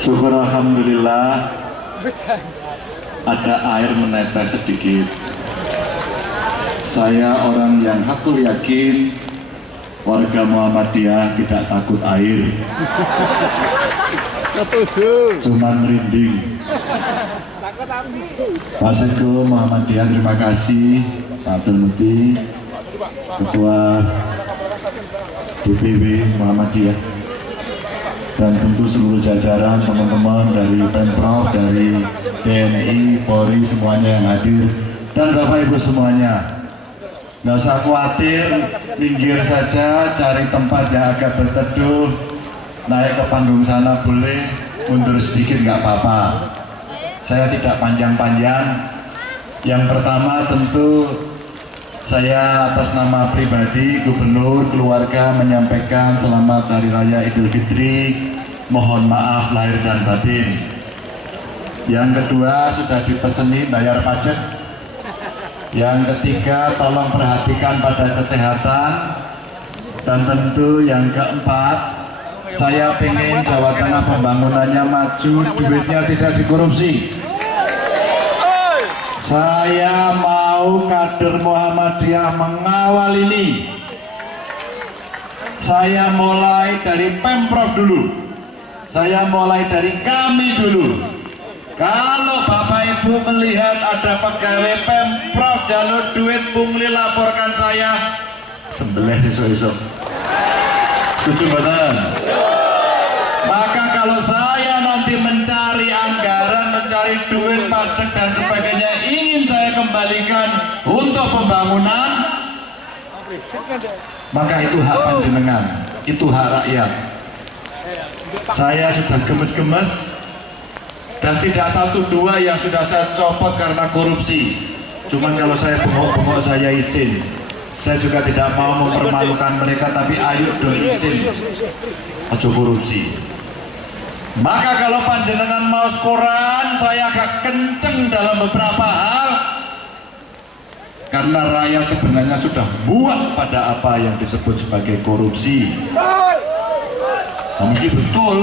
Syukur alhamdulillah ada air menetes sedikit. Saya orang yang hakul yakin warga Muhammadiyah tidak takut air. Cuma merinding. Pak Sekko Muhammadiyah, terima kasih. Pak Abdul Muti, Ketua DPW Muhammadiyah, dan tentu seluruh jajaran teman-teman dari Pemprov, dari TNI, Polri, semuanya yang hadir, dan Bapak Ibu semuanya. Nggak usah khawatir, minggir saja, cari tempat yang agak berteduh, naik ke panggung sana boleh, mundur sedikit nggak apa-apa. Saya tidak panjang-panjang. Yang pertama tentu saya atas nama pribadi, gubernur, keluarga menyampaikan selamat Hari Raya Idul Fitri. Mohon maaf lahir dan batin. Yang kedua, sudah dipeseni bayar pajak. Yang ketiga, tolong perhatikan pada kesehatan. Dan tentu yang keempat, saya pengen Jawa Tengah pembangunannya maju, duitnya tidak dikorupsi. Saya mau kader Muhammadiyah mengawal ini. Saya mulai dari Pemprov dulu. Saya mulai dari kami dulu. Kalau Bapak Ibu melihat ada pegawai Pemprov jalur duit pungli, laporkan saya, sembelih esok-esok. Setuju betul? Maka kalau saya nanti mencari anggaran, mencari duit pajak dan sebagainya, ingin saya kembalikan untuk pembangunan, maka itu hak panjenengan, itu hak rakyat. Saya sudah gemes-gemes, dan tidak satu dua yang sudah saya copot karena korupsi. Cuman kalau saya bengok-bengok saya izin. Saya juga tidak mau mempermalukan mereka, tapi ayo dong izin, ojo korupsi. Maka kalau panjenengan mau skoran, saya agak kenceng dalam beberapa hal, karena rakyat sebenarnya sudah muak pada apa yang disebut sebagai korupsi. Mungkin betul.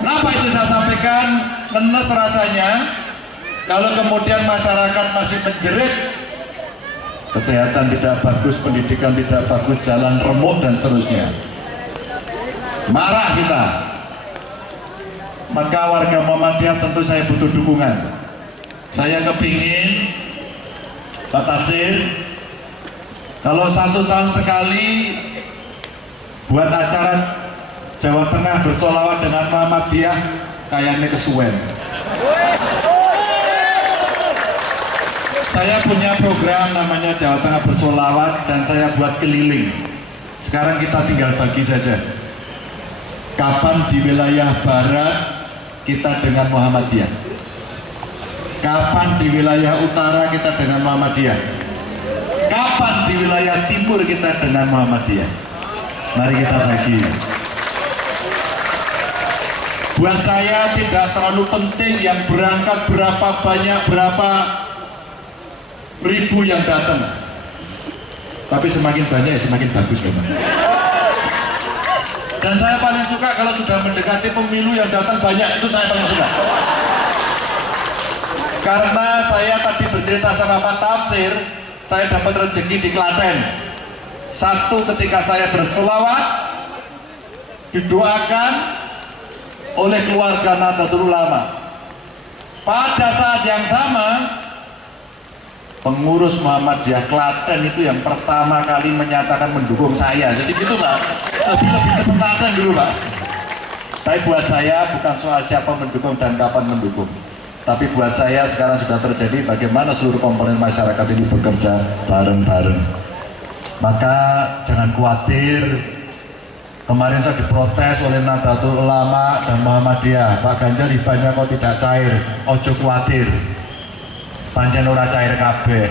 Kenapa itu saya sampaikan? Nenes rasanya kalau kemudian masyarakat masih menjerit, kesehatan tidak bagus, pendidikan tidak bagus, jalan remuk dan seterusnya. Marah kita. Maka warga Muhammadiyah tentu saya butuh dukungan. Saya kepingin Pak Tafsir, kalau 1 tahun sekali buat acara Jawa Tengah bersolawat dengan Muhammadiyah, kayaknya kesuwen. Saya punya program namanya Jawa Tengah bersolawat, dan saya buat keliling. Sekarang kita tinggal bagi saja. Kapan di wilayah barat kita dengan Muhammadiyah? Kapan di wilayah utara kita dengan Muhammadiyah? Kapan di wilayah timur kita dengan Muhammadiyah? Mari kita bagi. Buat saya tidak terlalu penting yang berangkat berapa banyak, berapa ribu yang datang, tapi semakin banyak semakin bagus memang. Dan saya paling suka kalau sudah mendekati pemilu yang datang banyak, itu saya paling suka. Karena saya tadi bercerita sama Pak Tafsir, saya dapat rezeki di Klaten. Satu, ketika saya berselawat didoakan oleh keluarga Nahdlatul Ulama. Pada saat yang sama, pengurus Muhammadiyah Klaten itu yang pertama kali menyatakan mendukung saya. Jadi gitu Pak, lebih cepat Klaten dulu Pak. Tapi buat saya bukan soal siapa mendukung dan kapan mendukung, tapi buat saya sekarang sudah terjadi bagaimana seluruh komponen masyarakat ini bekerja bareng-bareng. Maka jangan khawatir. Kemarin saya diprotes oleh Nahdlatul Ulama dan Muhammadiyah, Pak Ganjar hibahnya kok tidak cair, ojo khawatir, pancen ora cair kabeh.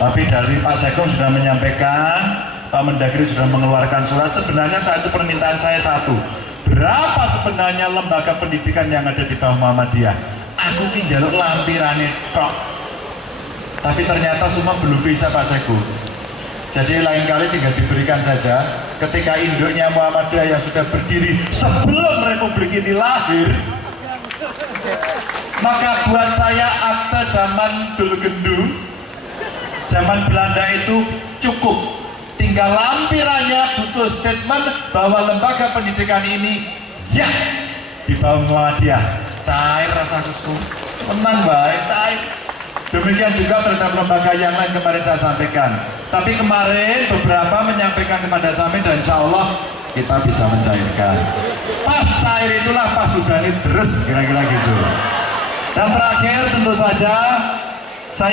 Tapi dari Pak Sekko sudah menyampaikan, Pak Mendagri sudah mengeluarkan surat. Sebenarnya saat itu permintaan saya satu, berapa sebenarnya lembaga pendidikan yang ada di bawah Muhammadiyah? Aku ki njaluk lampirane tok. Tapi ternyata semua belum bisa Pak Sekko. Jadi lain kali tinggal diberikan saja. ketika induknya Muhammadiyah yang sudah berdiri sebelum Republik ini lahir, maka buat saya akte zaman dulu gendu, zaman Belanda itu cukup. Tinggal lampirannya butuh statement bahwa lembaga pendidikan ini ya di bawah Muhammadiyah. Cair rasaku, tenang baik, cair. Demikian juga terhadap lembaga yang lain kemarin saya sampaikan. Tapi kemarin beberapa menyampaikan kepada saya dan insya Allah kita bisa mencairkan. Pas cair itulah pas sudah ini terus kira-kira gitu. Dan terakhir tentu saja saya